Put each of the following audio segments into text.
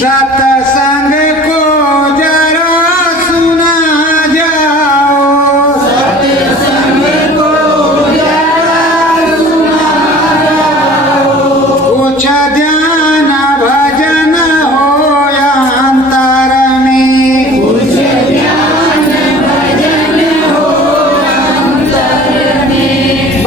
सत्संग को जरा सुना जाओ, सत्संग को जरा सुना जाओ। कुछ ध्यान भजन हो अंतर में, कुछ ध्यान भजन हो अंतर में।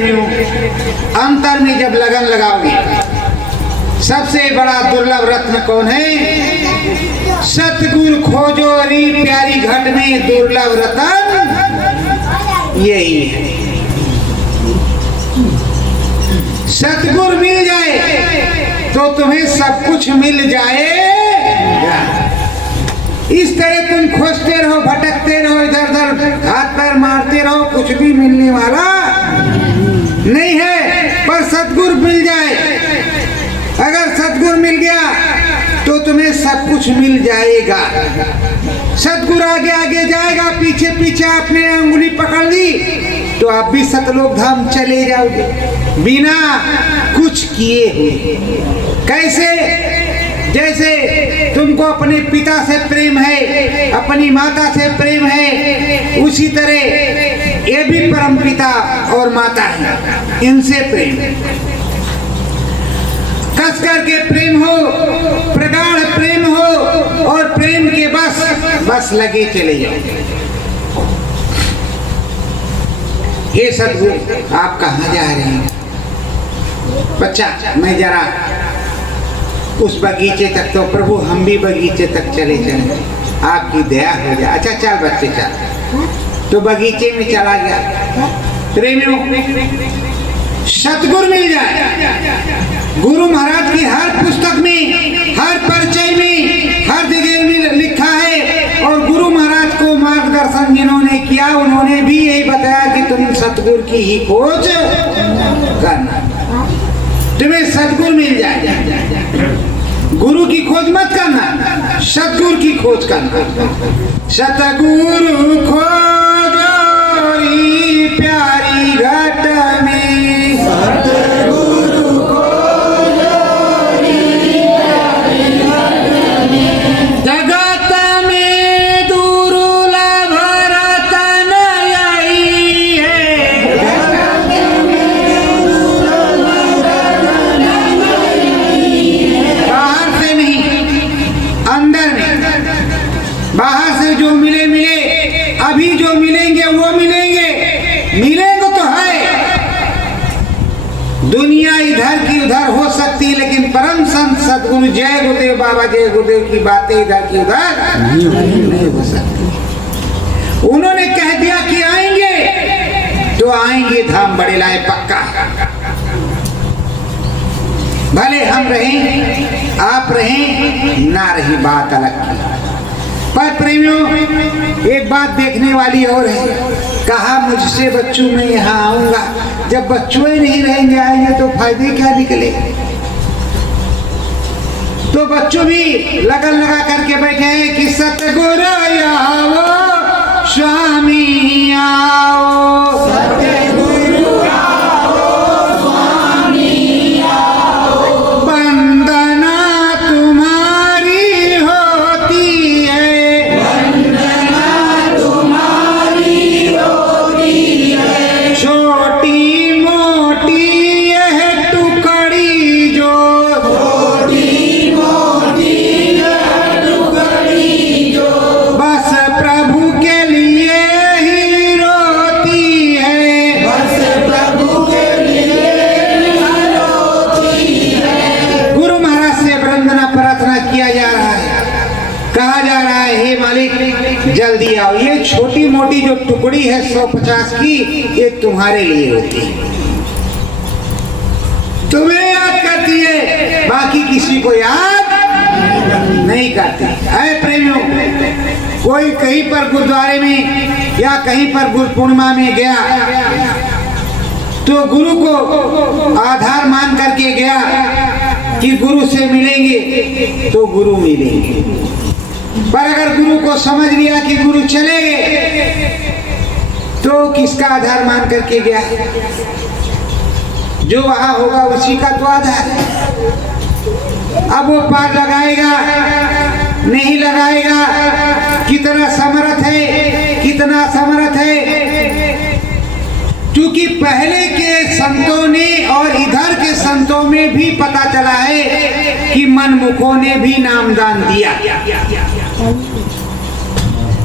प्रेमियों, अंतर में जब लगन लगाओगे, सबसे बड़ा दुर्लभ रत्न कौन है? सतगुरु खोजो री प्यारी घट में दुर्लभ रतन यही है। सतगुरु मिल जाए तो तुम्हें सब कुछ मिल जाएगा। इस तरह तुम खोजते रहो, भटकते रहो, इधर उधर हाथ पैर मारते रहो, कुछ भी मिलने वाला नहीं है। पर सतगुरु मिल जाए, अगर सतगुरु मिल गया तो तुम्हें सब कुछ मिल जाएगा। सतगुरु आगे आगे जाएगा, पीछे पीछे आपने अंगुली पकड़ ली तो आप भी सतलोक धाम चले जाओगे बिना कुछ किए हुए। कैसे? जैसे तुमको अपने पिता से प्रेम है, अपनी माता से प्रेम है, उसी तरह ये भी परम पिता और माता है, इनसे प्रेम है। कस करके प्रेम हो, प्रगाढ़ प्रेम हो, और प्रेम के बस लगे चले जाओ। ये सतगुरु आप कहाँ जा रहे हैं? बच्चा, मैं जरा उस बगीचे तक, तो प्रभु हम भी बगीचे तक चले चले, आपकी दया हो जाए। अच्छा चल बच्चे चल। तो बगीचे में चला गया। प्रेमियों, सतगुरु मिल जाए। गुरु महाराज की हर पुस्तक में, हर परिचय में, हर जगह में लिखा है। और गुरु महाराज को मार्गदर्शन जिन्होंने किया, उन्होंने भी यही बताया कि तुम सतगुरु की ही खोज करना, तुम्हें सतगुरु मिल जाए। गुरु की खोज मत करना, सतगुरु की खोज करना। सतगुरु खोजो री प्यारी घट में, सतगुरु खोजो री प्यारी घट में, जगत में दुर्लभ रतन यही है, जगत में दुर्लभ रतन यही है। बाहर से नहीं, अंदर में। बाहर से जो मिले मिले, अभी जो मिलेंगे वो मिलेंगे, मिलेंगे तो है। दुनिया इधर की उधर हो सकती है, लेकिन परम संत सतगुरु जय गुरुदेव बाबा जय गुरुदेव की बातें इधर की उधर नहीं हो सकती। उन्होंने कह दिया कि आएंगे तो आएंगे, धाम बड़े लाए पक्का। भले हम रहें, आप रहें, ना रही, बात अलग की। पर प्रेमियों, एक बात देखने वाली और है। कहा मुझसे बच्चों मैं यहाँ आऊंगा, जब बच्चों ही नहीं रहेंगे, आएंगे तो फायदे क्या निकले? तो बच्चों भी लगन लगा करके बैठे हैं कि सतगुरु आओ, स्वामी आओ, सतगुरु आओ, स्वामी आओ, वंदना तुम्हारी होती है, वंदना तुम्हारी होती है, छोटी मोटी यह टुकड़ी जो, छोटी मोटी यह टुकड़ी जो, बस प्रभु के लिए ही रोती है, बस प्रभु के लिए ही रोती है। गुरु महाराज से वंदना प्रार्थना किया जा रहा है, कहा जा रहा है हे मालिक जल्दी आओ, ये छोटी मोटी जो टुकड़ी है 150 की, ये तुम्हारे लिए होती है, तुम्हें याद करती है, बाकी किसी को याद नहीं करती। ऐ प्रेमियों, कोई कहीं पर गुरुद्वारे में या कहीं पर गुरु पूर्णिमा में गया तो गुरु को आधार मान करके गया कि गुरु से मिलेंगे तो गुरु मिलेंगे। पर अगर गुरु को समझ लिया कि गुरु चले गए तो किसका आधार मान करके गया? जो वहां होगा उसी का तो आधार है। अब वो पार लगाएगा नहीं लगाएगा, कितना समर्थ है कितना समर्थ है, क्योंकि पहले के संतों ने और इधर के संतों में भी पता चला है कि मनमुखों ने भी नामदान दिया,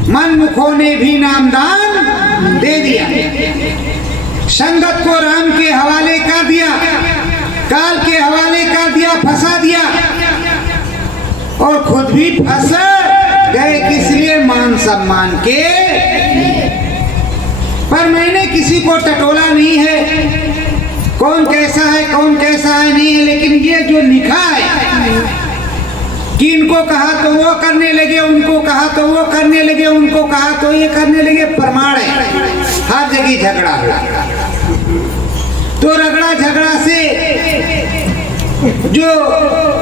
मनमुखों ने भी नामदान दे दिया। संगत को राम के हवाले कर दिया, काल के हवाले कर दिया, फंसा दिया और खुद भी फंस गए। किस लिए? मान सम्मान के। पर मैंने किसी को टटोला नहीं है, कौन कैसा है कौन कैसा है नहीं है, लेकिन ये जो लिखा है कि इनको कहा तो वो करने लगे, उनको कहा तो वो करने लगे, उनको कहा तो ये करने लगे, प्रमाण है हर जगह झगड़ा हुआ। तो रगड़ा झगड़ा से जो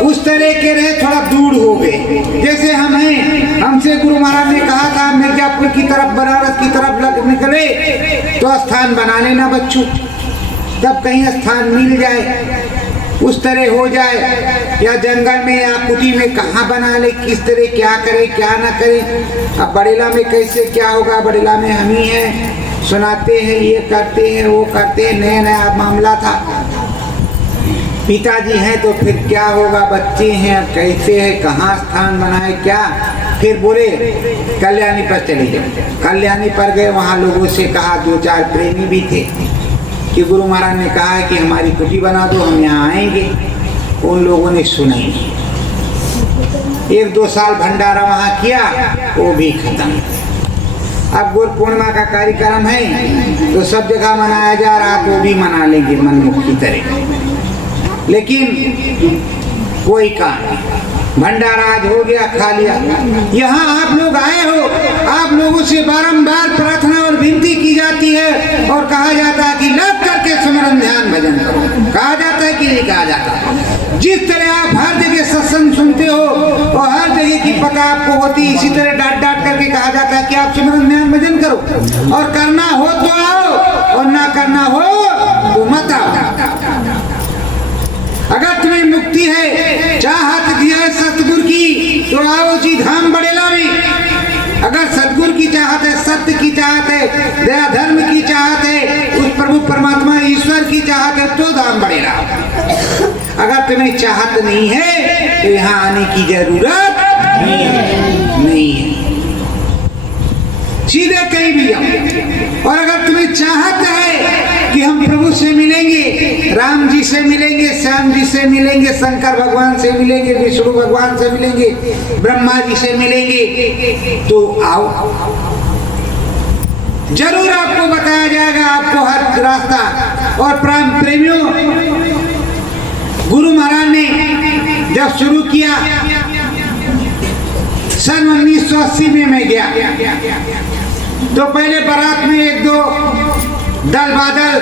उस तरह के रहे थोड़ा दूर हो गए। जैसे हम हैं, हमसे गुरु महाराज ने कहा था मिर्जापुर की तरफ बनारस की तरफ निकले तो स्थान बना लेना बच्चों, तब कहीं स्थान मिल जाए, उस तरह हो जाए। या जंगल में या कुटी में कहाँ बना ले, किस तरह क्या करे क्या ना करे। अब बड़ेला में कैसे क्या होगा, बड़ेला में हम ही हैं, सुनाते हैं, ये करते हैं वो करते हैं, नया नया मामला था। पिताजी हैं तो फिर क्या होगा, बच्चे हैं, अब कैसे है, कहाँ स्थान बनाए क्या। फिर बोले कल्याणी पर चले गए। कल्याणी पर गए, वहाँ लोगों से कहा, दो चार प्रेमी भी थे कि गुरु महाराज ने कहा है कि हमारी कुटी बना दो, हम यहाँ आएंगे। उन लोगों ने सुना ही नहीं। 1-2 साल भंडारा वहाँ किया, वो भी खत्म। अब गुरु पूर्णिमा का कार्यक्रम है तो सब जगह मनाया जा रहा, तो भी मना लेंगे मनमुख की तरह। लेकिन कोई काम, भंडारा आज हो गया, खा लिया। यहाँ आप लोग आए हो, आप लोगों से बारंबार प्रार्थना और विनती की जाती है और कहा जाता है कि लग करके सुमिरन ध्यान भजन करो। कहा जाता है कि नहीं कहा जाता? जिस तरह आप हर जगह सत्संग सुनते हो और हर जगह की पता आपको होती, इसी तरह डांट डांट करके कहा जाता है कि आप सुमिरन ध्यान भजन करो, और करना हो तो आओ और ना करना हो तो मत आओ। अगर तुम्हें मुक्ति है, चाहत दिया है सतगुरु की, तो आओ जी धाम बड़ेला में। अगर सतगुरु की चाहत है, सत्य की चाहत है, दया धर्म की चाहत है, उस प्रभु परमात्मा ईश्वर की चाहत है, तो धाम बड़ेला। अगर तुम्हें चाहत नहीं है तो यहाँ आने की जरूरत नहीं है, सीधे कहीं भी जाओ। और अगर तुम्हें चाहत है कि हम प्रभु से मिलेंगे, राम जी से मिलेंगे, श्याम जी से मिलेंगे, शंकर भगवान से मिलेंगे, विष्णु भगवान से मिलेंगे, ब्रह्मा जी से मिलेंगे, तो आओ, जरूर आपको बताया जाएगा, आपको हर रास्ता। और प्राण प्रेमियों, गुरु महाराज ने जब शुरू किया सन 1980 में मैं गया, तो पहले बारात में 1-2 दल बादल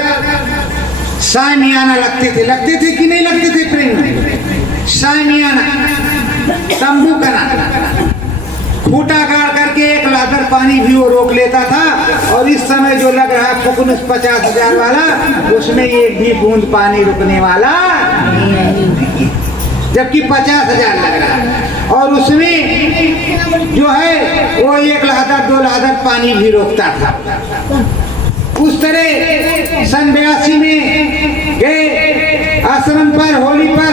सामियाना लगते थे कि नहीं लगते थे प्रेम? सामियाना, तंबू कना, खूटा गाड़ करके 1 लादर पानी भी वो रोक लेता था। और इस समय जो लग रहा है फुकनुस 50,000 वाला, उसमें एक भी बूंद पानी रुकने वाला नहीं, जबकि 50,000 लग रहा है। और उसमें जो है वो 1 लादर 2 लादर पानी भी रोकता था। उस तरह सन 82 में गए आश्रम पर होली पर,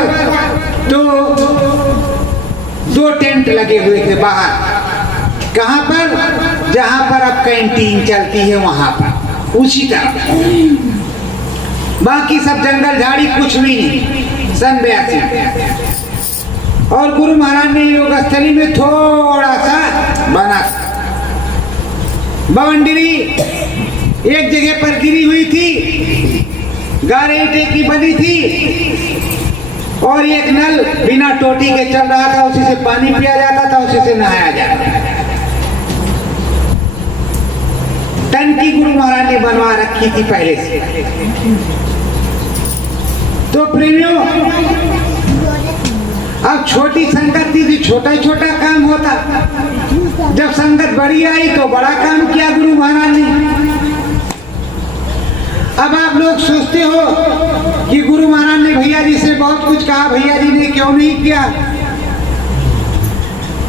तो 2 टेंट लगे हुए थे बाहर। कहाँ पर? जहाँ पर अब कैंटीन चलती है वहां पर, उसी तरह। बाकी सब जंगल झाड़ी कुछ भी नहीं। सन 82 और गुरु महाराज ने योग स्थली में थोड़ा सा बना, बवंडरी एक जगह पर गिरी हुई थी, गारे ईंटे की बनी थी, और एक नल बिना टोटी के चल रहा था, उसी से पानी पिया जाता था, उसी से नहाया जाता था। टंकी गुरु महाराज ने बनवा रखी थी पहले से। तो प्रेमियों, अब छोटी संगत थी तो छोटा ही छोटा काम होता, जब संगत बड़ी आई तो बड़ा काम किया गुरु महाराज ने। अब आप लोग सोचते हो कि गुरु महाराज ने भैया जी से बहुत कुछ कहा, भैया जी ने क्यों नहीं किया?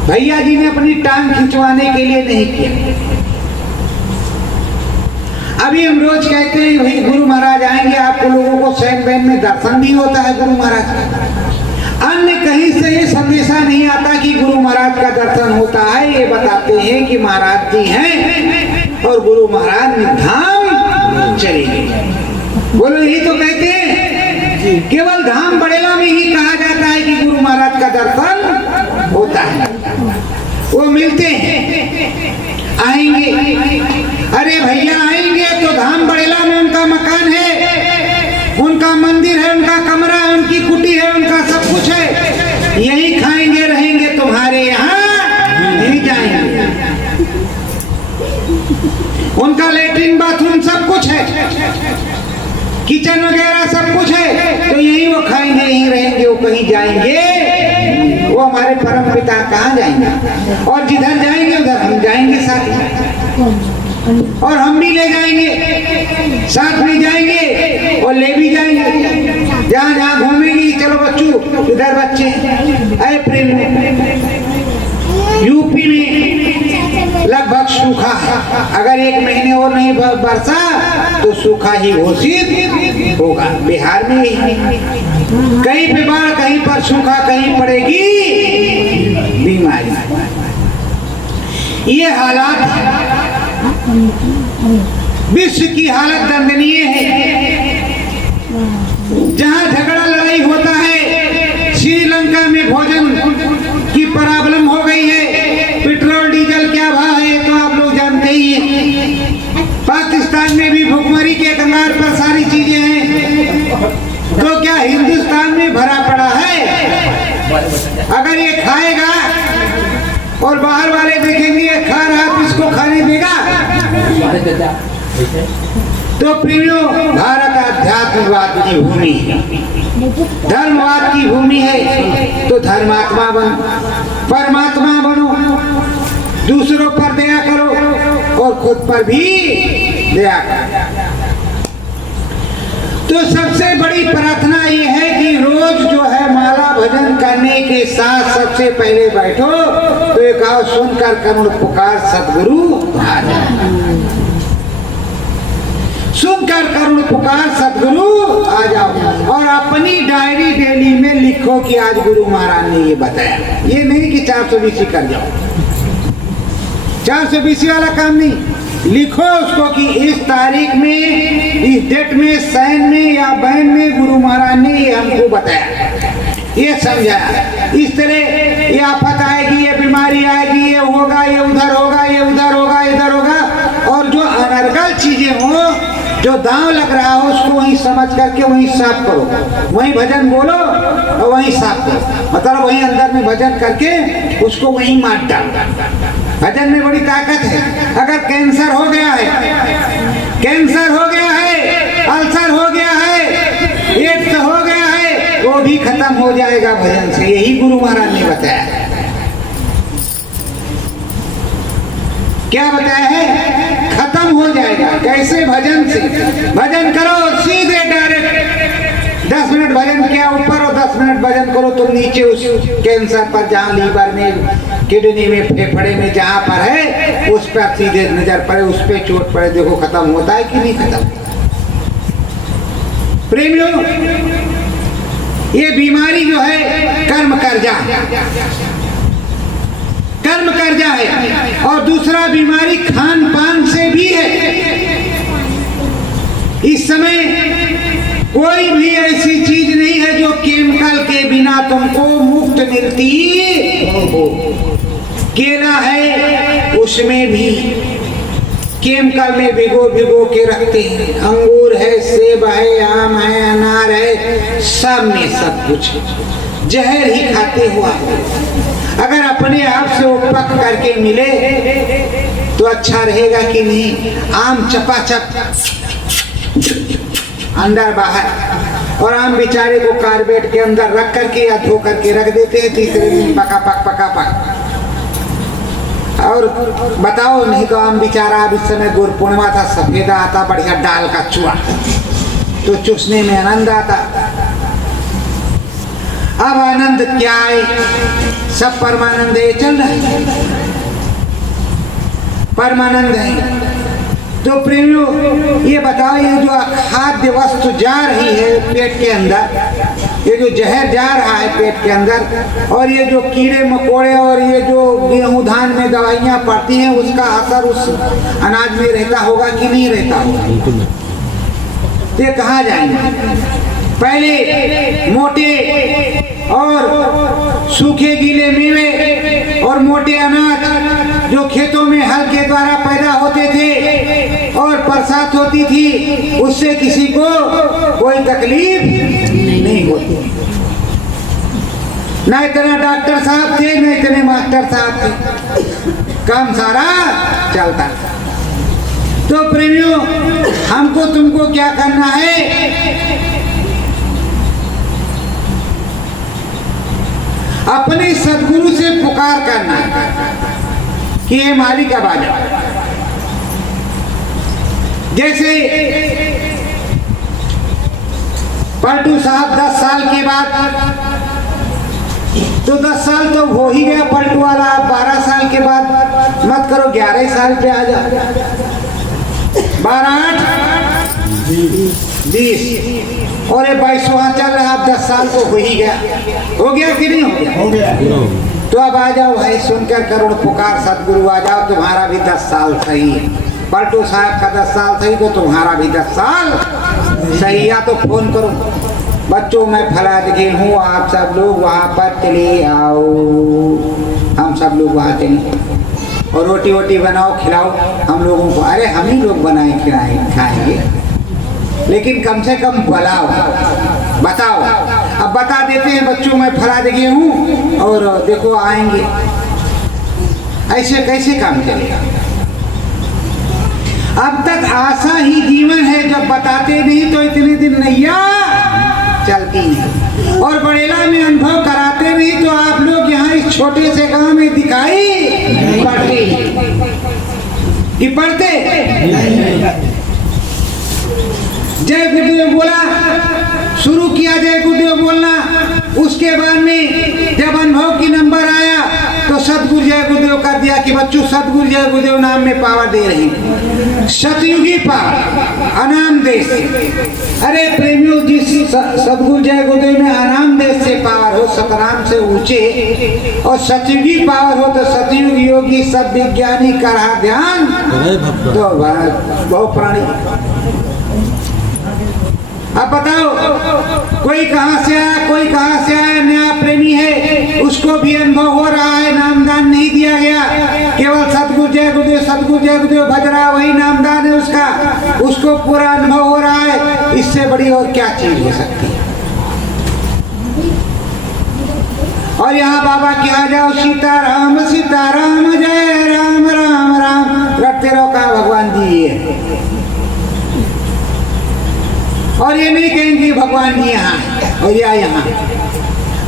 भैया जी ने अपनी टांग खिंचवाने के लिए नहीं किया। अभी हम रोज कहते हैं भाई गुरु महाराज आएंगे, आपको लोगों को सैन बैन में दर्शन भी होता है गुरु महाराज का। अन्य कहीं से ये संदेशा नहीं आता कि गुरु महाराज का दर्शन होता है। ये बताते हैं कि महाराज जी हैं और गुरु महाराज धाम चले गए। बोलो यही तो कहते हैं, केवल धाम बड़ेला में ही कहा जाता है कि गुरु महाराज का दर्शन होता है। वो मिलते हैं, आएंगे। अरे भैया आएंगे तो धाम बड़ेला में उनका मकान है, उनका मंदिर है, उनका कमरा है, उनकी कुटी है, उनका सब कुछ है। यही खाएंगे रहेंगे, तुम्हारे यहाँ नहीं जाएंगे। उनका लेटरिन बाथरूम सब कुछ है, किचन वगैरह सब कुछ है, तो यही वो खाएंगे, यही रहेंगे। वो कहीं जाएंगे, वो हमारे परम पिता कहाँ जाएंगे? और जिधर जाएंगे उधर हम जाएंगे साथ ही, और हम भी ले जाएंगे, साथ में जाएंगे और ले भी जाएंगे। जहाँ जहाँ घूमेंगे, चलो बच्चों इधर बच्चे, अरे प्रेम यूपी में लगभग सूखा है। अगर 1 महीने और नहीं बरसा तो सूखा ही घोषित होगा। बिहार में कहीं पे बाढ़, कहीं पर सूखा, कहीं पड़ेगी बीमारी। ये हालात, विश्व की हालत दयनीय है। जहां झगड़ा लड़ाई होता है, श्रीलंका में भोजन की प्रॉब्लम हो गई है, पेट्रोल डीजल क्या भाव है तो आप लोग जानते ही हैं। पाकिस्तान में भी भुखमरी के कंगाल पर सारी चीजें हैं, तो क्या हिंदुस्तान में भरा पड़ा है? अगर ये खाएगा और बाहर वाले देखेंगे ये खा रहा तो इसको खाने देगा? तो प्रियो, भारत अध्यात्मवाद की भूमि है, धर्मवाद की भूमि है। तो धर्मात्मा बनो, परमात्मा बनो, दूसरों पर दया करो और खुद पर भी दया करो। तो सबसे बड़ी प्रार्थना ये है कि रोज जो है माला भजन करने के साथ सबसे पहले बैठो तो एक आओ सुनकर करुण पुकार सतगुरु आ जाए, सुनकर करुण पुकार सतगुरु आ जाओ। और अपनी डायरी डेली में लिखो कि आज गुरु महाराज ने ये बताया। ये नहीं कि 420 कर जाओ, 420 वाला काम नहीं। लिखो उसको कि इस तारीख में, इस डेट में, सैन में या बैन में गुरु महाराज ने ये हमको बताया, ये समझाया। इस तरह ये आफत आएगी, ये बीमारी आएगी, ये होगा, ये उधर होगा, ये उधर होगा, इधर होगा। और जो अनर्गल चीजें हो, जो दांव लग रहा हो, उसको वहीं समझ करके वहीं साफ करो, वहीं भजन बोलो और वहीं साफ करो। मतलब वहीं अंदर में भजन करके उसको वहीं मार डालो। भजन में बड़ी ताकत है। अगर कैंसर हो गया है, कैंसर हो गया है, अल्सर हो गया है, एड्स हो गया है, वो भी खत्म हो जाएगा भजन से। यही गुरु महाराज ने बताया। क्या बताया है? खत्म हो जाएगा। कैसे? भजन से। भजन करो सीधे डायरेक्ट 10 मिनट भजन किया ऊपर और 10 मिनट भजन करो तो नीचे उस कैंसर पर, जहाँ लीवर में, किडनी में, फेफड़े में जहाँ पर है उस पर सीधे नजर पड़े, उस पर चोट पड़े, देखो खत्म होता है कि नहीं खत्म। प्रेमियों, ये बीमारी जो है कर्म कर्जा, कर्म कर्जा है। और दूसरा बीमारी खान पान से भी है। इस समय कोई भी ऐसी चीज नहीं है जो केमिकल के बिना तुमको मुक्त मिलती हो। केला है, उसमें भी केमिकल में भिगो भिगो के रखते हैं। अंगूर है, सेब है, आम है, अनार है, सब में सब कुछ जहर ही खाते हुआ। अगर अपने आप से वो पक करके मिले तो अच्छा रहेगा कि नहीं। आम चपाचप अंदर बाहर, और आम बेचारे को कारबेट के अंदर रख करके या धो करके रख देते हैं, तीसरे दिन पका पक पका पक। और बताओ, नहीं तो आम बेचारा अब इस समय गुरु पूर्णिमा था, सफेदा आता बढ़िया डाल का चुआ, तो चूसने में आनंद आता। अब आनंद क्या है? सब परमानंद है, चल रहा है, परमानंद है। तो प्रेमियों, ये बताओ, ये जो खाद्य वस्तु जा रही है पेट के अंदर, ये जो जहर जा रहा है पेट के अंदर, और ये जो कीड़े मकोड़े और ये जो गेहूं धान में दवाइयाँ पड़ती हैं, उसका असर उस अनाज में रहता होगा कि नहीं रहता होगा? ये कहाँ जाएंगे? पहले मोटे और सूखे गीले मेवे और मोटे अनाज जो खेतों में हल के द्वारा पैदा होते थे और बरसात होती थी, उससे किसी को कोई तकलीफ नहीं होती। न इतना डॉक्टर साहब थे, न इतने मास्टर साहब थे, काम सारा चलता था। तो प्रेमियों, हमको तुमको क्या करना है? अपने सदगुरु से पुकार करना है कि ये मालिक अब आ जाओ। जैसे पलटू साहब 10 साल के बाद, तो 10 साल तो हो ही गया पलटू वाला, 12 साल के बाद मत करो 11 साल पे आ जा। 12 8 20 और ये 22वां चल रहा, अब 10 साल तो हो ही गया। हो गया कि नहीं हो गया? हो गया। तो अब आ जाओ भाई, सुनकर करोड़ पुकार सदगुरु आ जाओ। तुम्हारा भी 10 साल सही है। पलटू साहब का 10 साल सही, तो तुम्हारा भी 10 साल सही। या तो फोन करो, बच्चों मैं फला जगह हूँ, आप सब लोग वहाँ पर चले आओ। हम सब लोग वहाँ चले और रोटी वोटी बनाओ, खिलाओ हम लोगों को। अरे हम ही लोग बनाए खिलाए खाएंगे, लेकिन कम से कम बुलाओ, बताओ। अब बता देते हैं बच्चों मैं फला जगह हूँ और देखो आएंगे। ऐसे कैसे काम चलेगा? अब तक आशा ही जीवन है, जब बताते नहीं तो इतने दिन नैया चलती नहीं। और बड़ेला में अनुभव कराते नहीं तो आप लोग यहाँ इस छोटे से गांव में दिखाई पड़ते कि पढ़ते। जय गुरुदेव बोला, शुरू किया जय गुरुदेव बोलना। उसके बाद में जब अनुभव की नंबर आया तो सतगुरु जय गुरुदेव कर दिया कि बच्चों सतगुरु जय गुरुदेव नाम में पावर दे रही, सतयुगी पावर अनाम देश। अरे प्रेमियों, जिस सतगुरु जय गुरुदेव में अनाम देश से पावर हो, सतनाम से ऊंचे, और सतयुगी पावर हो तो सतयुग योगी सब विज्ञानी करा ध्यान तो बहुत प्राणी। अब बताओ, कोई कहाँ से आया, कोई कहाँ से आया, नया प्रेमी है, उसको भी अनुभव हो रहा है। नामदान नहीं दिया गया, केवल सतगुरु जय गुरुदेव भज रहा, वही नामदान है उसका, उसको पूरा अनुभव हो रहा है। इससे बड़ी और क्या चीज हो सकती है? और यहाँ बाबा के आ जाओ, सीताराम सीताराम जय राम राम राम रटते रहो। कहा भगवान जी है, और ये नहीं कहेंगे भगवान जी यहाँ और या यहाँ।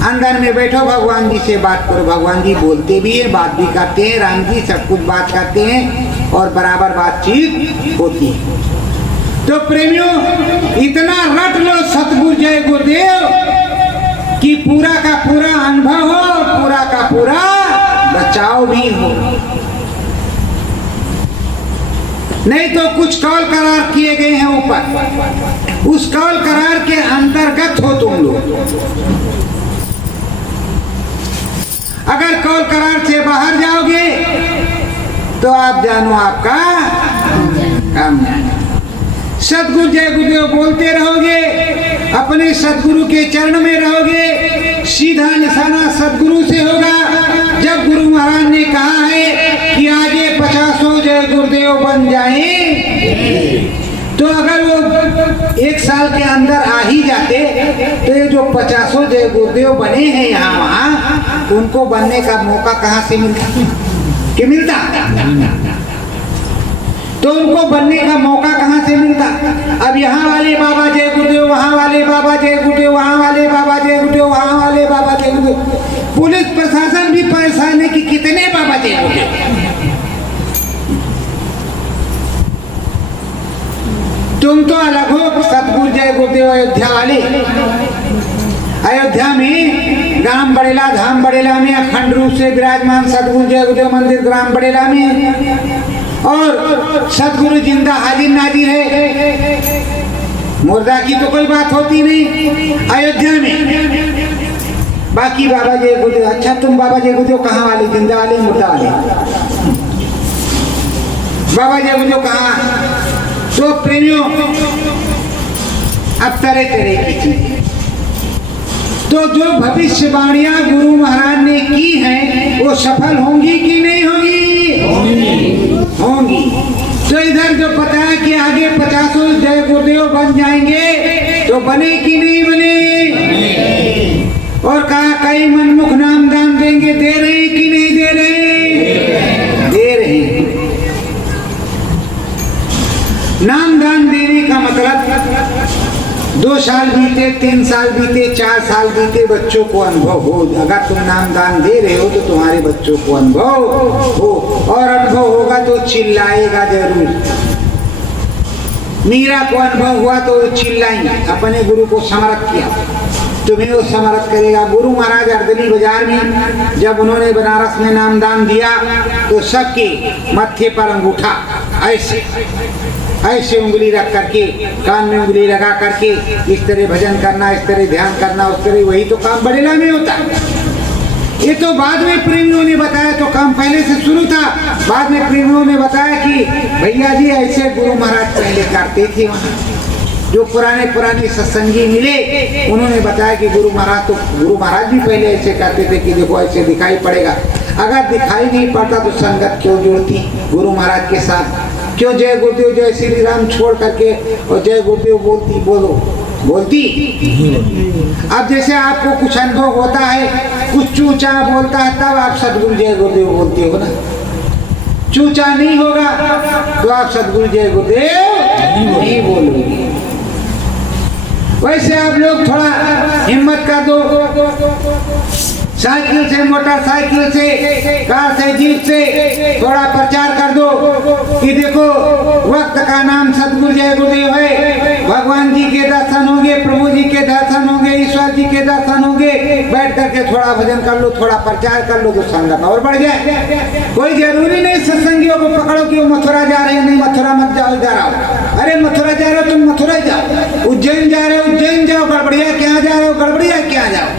अंदर में बैठो, भगवान जी से बात करो। भगवान जी बोलते भी है, बात भी करते हैं, राम जी सब कुछ बात करते हैं और बराबर बातचीत होती है। तो प्रेमियों, इतना रट लो सतगुरु जय गुरुदेव कि पूरा का पूरा अनुभव हो, पूरा का पूरा बचाव भी हो। नहीं तो कुछ कौल करार किए गए हैं ऊपर, उस कौल करार के अंतर्गत हो तुम लोग। अगर कौल करार से बाहर जाओगे तो आप जानो आपका काम जाना। सतगुरु जय गुरुदेव बोलते रहोगे, अपने सतगुरु के चरण में रहोगे, सीधा निशाना सतगुरु से होगा। जब गुरु महाराज ने कहा है कि आगे 50 जय गुरुदेव बन जाएं, तो अगर वो 1 साल के अंदर आ ही जाते तो ये जो 50 जय गुरुदेव बने हैं यहाँ वहाँ, उनको बनने का मौका कहाँ से मिलता कि मिलता? तो उनको बनने का मौका कहाँ से मिलता? अब यहाँ वाले बाबा जय गुरुदेव, वहाँ वाले बाबा जय गुरुदेव, वहाँ वाले बाबा जय गुरुदेव, वहाँ वाले बाबा जय गुरुदेव। पुलिस प्रशासन भी परेशान है कि कितने बाबा जय गुरुदेव। तुम तो अलग हो, सतगुरु जय गुरुदेव अयोध्या वाले। अयोध्या में ग्राम बड़ेला, धाम बड़ेला में अखंड रूप से विराजमान सतगुरु जय गुरुदेव मंदिर ग्राम बड़ेला में, और सतगुरु जिंदा हाजिर नाजिर है, मुर्दा की तो कोई बात होती नहीं अयोध्या में। बाकी बाबा जय गुरुदेव। अच्छा, तुम बाबा जय गुरुदेव कहाँ वाले, जिंदा वाले मुर्दा वाले? बाबा जय गुरुदेव कहाँ? तो प्रेमियों, अब तरह तरह की चीजें। तो जो भविष्यवाणियां गुरु महाराज ने की हैं वो सफल होंगी कि नहीं होंगी? होंगी। तो इधर जो पता है कि आगे 50 जय गुरुदेव बन जाएंगे तो बने कि नहीं बने? और कहा कई मनमुख नाम दान देंगे, दे रहे कि नहीं दे रहे? दे रहे। नाम दान देने का मतलब 2 साल बीते, 3 साल बीते, 4 साल बीते, बच्चों को अनुभव हो। अगर तुम नाम दान दे रहे हो तो तुम्हारे बच्चों को अनुभव हो, और अनुभव होगा तो चिल्लाएगा जरूर। मीरा को अनुभव हुआ तो चिल्लाई, अपने गुरु को समर्थ किया, तुम्हें वो समर्थ करेगा। गुरु महाराज अर्दली बाजार में जब उन्होंने बनारस में नाम दान दिया तो सबके मत्थे पर अंगूठा ऐसे ऐसे उंगली रख करके, कान में उंगली लगा करके इस तरह भजन करना, इस तरह ध्यान करना, उस तरह, वही तो काम बड़ेला में होता है। ये तो बाद में प्रेमियों ने बताया, तो काम पहले से शुरू था। बाद में प्रेमियों ने बताया कि भैया जी ऐसे गुरु महाराज पहले करते थे। वहाँ जो पुराने सत्संगी मिले उन्होंने बताया कि गुरु महाराज भी पहले ऐसे करते थे कि देखो ऐसे दिखाई पड़ेगा। अगर दिखाई नहीं पड़ता तो संगत क्यों जुड़ती गुरु महाराज के साथ? क्यों जय गुरुदेव जय श्री राम छोड़ करके और जय गुरुदेव बोलती? अब जैसे आपको कुछ अनुभव होता है, कुछ चूचा बोलता है, तब आप सदगुरु जय गुरुदेव बोलते हो ना। चूचा नहीं होगा तो आप सदगुरु जय गुरुदेव नहीं बोलोगे। वैसे आप लोग थोड़ा हिम्मत कर दो, साइकिल से, मोटरसाइकिल से, कार से, जीप से थोड़ा प्रचार कर दो कि देखो वक्त का नाम सदगुरु जय गुरुदेव है। भगवान जी के दर्शन होंगे, प्रभु जी के दर्शन होंगे, ईश्वर जी के दर्शन होंगे। बैठ करके थोड़ा भजन कर लो, थोड़ा प्रचार कर लो तो संगत और बढ़ जाए। कोई जरूरी नहीं सत्संगियों को पकड़ो कि वो मथुरा जा रहे हैं, नहीं मथुरा मत जाओ, इधर आओ। अरे मथुरा जा रहे हो तुम मथुरा जाओ, उज्जैन जा रहे हो उज्जैन जाओ, गड़बड़िया क्या जा रहे हो गड़बड़िया क्या जाओ।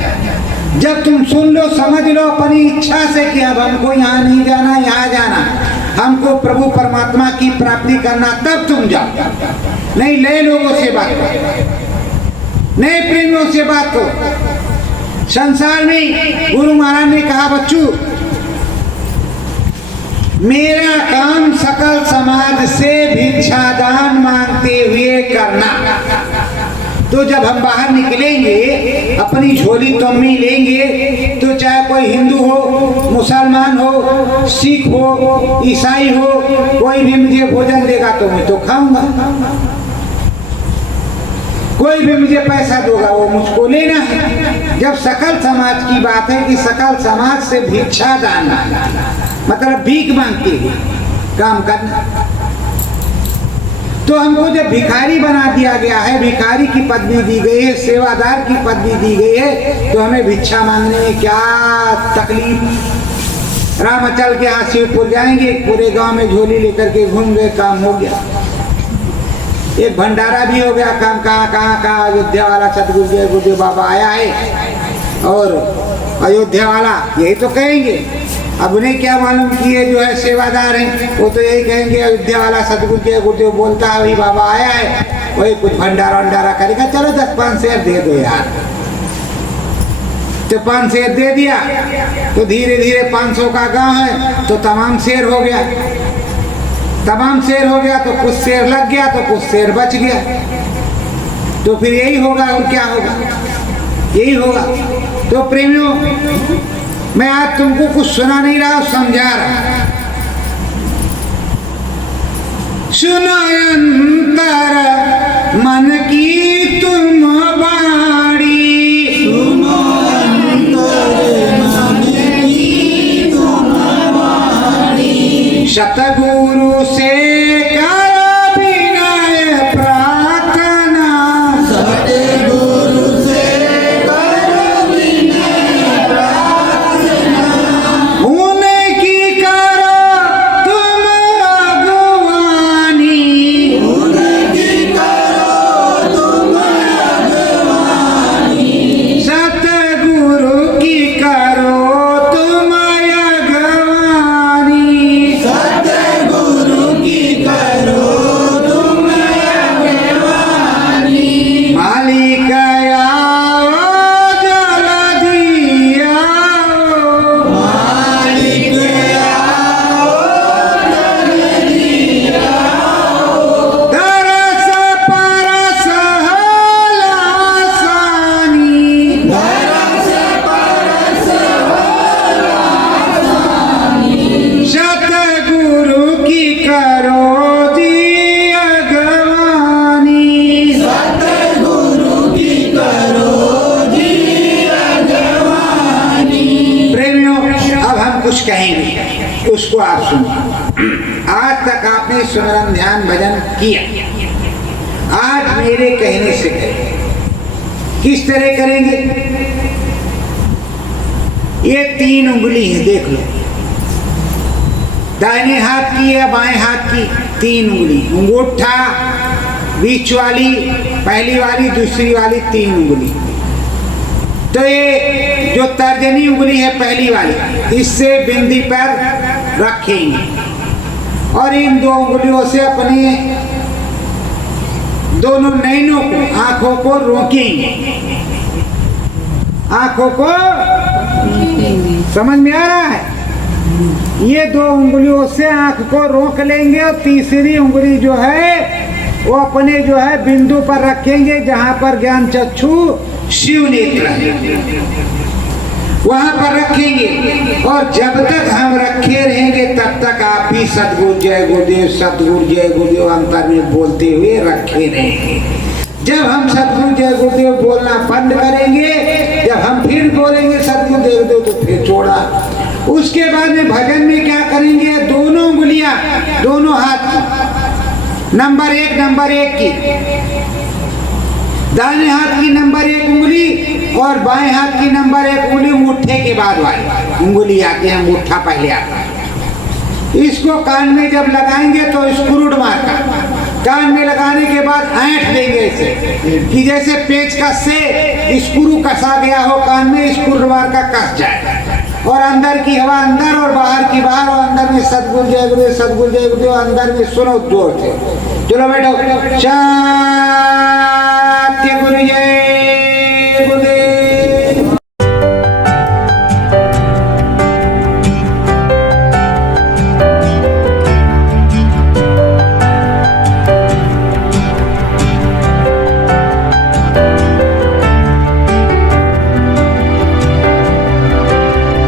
जब तुम सुन लो, समझ लो अपनी इच्छा से कि अब हमको यहाँ नहीं जाना, यहाँ जाना, हमको प्रभु परमात्मा की प्राप्ति करना, तब तुम जाओ। नहीं नए लोगों से बात करो, नए प्रेमियों से बात करो। संसार में गुरु महाराज ने कहा बच्चों मेरा काम सकल समाज से भिक्षादान मांगते हुए करना। तो जब हम बाहर निकलेंगे अपनी झोली तम्मी लेंगे तो चाहे कोई हिंदू हो, मुसलमान हो, सिख हो, ईसाई हो, कोई भी मुझे भोजन देगा तो मैं तो खाऊंगा। कोई भी मुझे पैसा देगा वो मुझको लेना है। जब सकल समाज की बात है कि सकल समाज से भिक्षा दान, मतलब भीख मांगते हुए काम करना, तो हमको जब भिखारी बना दिया गया है, भिखारी की पदवी दी गई है, सेवादार की पदवी दी गई है, तो हमें भिक्षा मांगने में क्या तकलीफ। रामाचल के यहाँ शिवपुर जाएंगे, पूरे गांव में झोली लेकर के घूम गए, काम हो गया। एक भंडारा भी हो गया, काम कहाँ अयोध्या वाला सतगुरु जय गुरुदेव बाबा आया है और अयोध्या वाला यही तो कहेंगे। अब उन्हें क्या मालूम कि ये जो है सेवादार हैं, वो तो यही कहेंगे अयोध्या वाला सतगुरु जय गुरुदेव बोलता है, वही बाबा आया है, वही कुछ भंडारा करेगा। चलो 10-5 शेर दे दो यार। तो 5 शेर दे दिया तो धीरे धीरे 500 का गांव है तो तमाम शेर हो गया। तमाम शेर हो गया तो कुछ शेर लग गया तो कुछ शेर बच गया। तो फिर यही होगा और क्या होगा, यही होगा। तो प्रेमियों मैं आज तुमको कुछ सुना नहीं रहा, समझा रहा। सुनो अंतर मन की तुम बाणी, सुनो अंतर मन की तुम बाणी, सतगुरु से कर विनय प्रार्थना, सतगुरु से कर विनय प्रार्थना, उनकी करो तुम अगवानी, उनकी करो तुम अगवानी, सतगुरु की करो तुम अगवानी, सतगुरु कुछ कहेंगे, उसको आप सुनिए। आज तक आपने सुमरन ध्यान भजन किया, आज मेरे कहने से करेंगे। किस तरह करेंगे? ये 3 उंगली है, देख लो, दाहिने हाथ की या बाएं हाथ की 3 उंगली, अंगूठा, बीच वाली, पहली वाली, दूसरी वाली 3 उंगली। तो ये जो तर्जनी उंगली है पहली वाली, इससे बिंदी पर रखेंगे और इन 2 उंगलियों से अपने दोनों नैनों को, आंखों को रोकेंगे। आंखों को समझ में आ रहा है? ये 2 उंगलियों से आंख को रोक लेंगे और तीसरी उंगली जो है वो अपने जो है बिंदु पर रखेंगे, जहां पर ज्ञान चक्षु शिव नेत्र वहां पर रखेंगे। और जब तक हम रखे रहेंगे तब तक आप भी सतगुरु जय गुरुदेव, सतगुरु जय गुरुदेव अंतर में बोलते हुए रखे रहेंगे। जब हम सतगुरु जय गुरुदेव बोलना बंद करेंगे, जब हम फिर बोलेंगे सतगुरु जय गुरुदेव, तो फिर छोड़ा। उसके बाद में भजन में क्या करेंगे? दोनों उंगलियां, दोनों हाथ की नंबर 1 की, दाहिने हाथ की नंबर 1 उंगली और बाएं हाथ की नंबर 1 उंगली अंगूठे के बाद वाली उंगली आती है, अंगूठा पहले आता है। इसको कान में जब लगाएंगे तो स्क्रूड मारकर कान में लगाने के बाद ऐंठ देंगे ऐसे कि जैसे पेचकस से स्क्रू कसा गया हो कान में, स्क्रू मार का कस जाए और अंदर की हवा अंदर और बाहर की बाहर, और अंदर में सतगुरु जय गुरुदेव, सतगुरु जय गुरुदेव, अंदर में सुनो जोर से। चलो बैठो। सत्य गुरु जय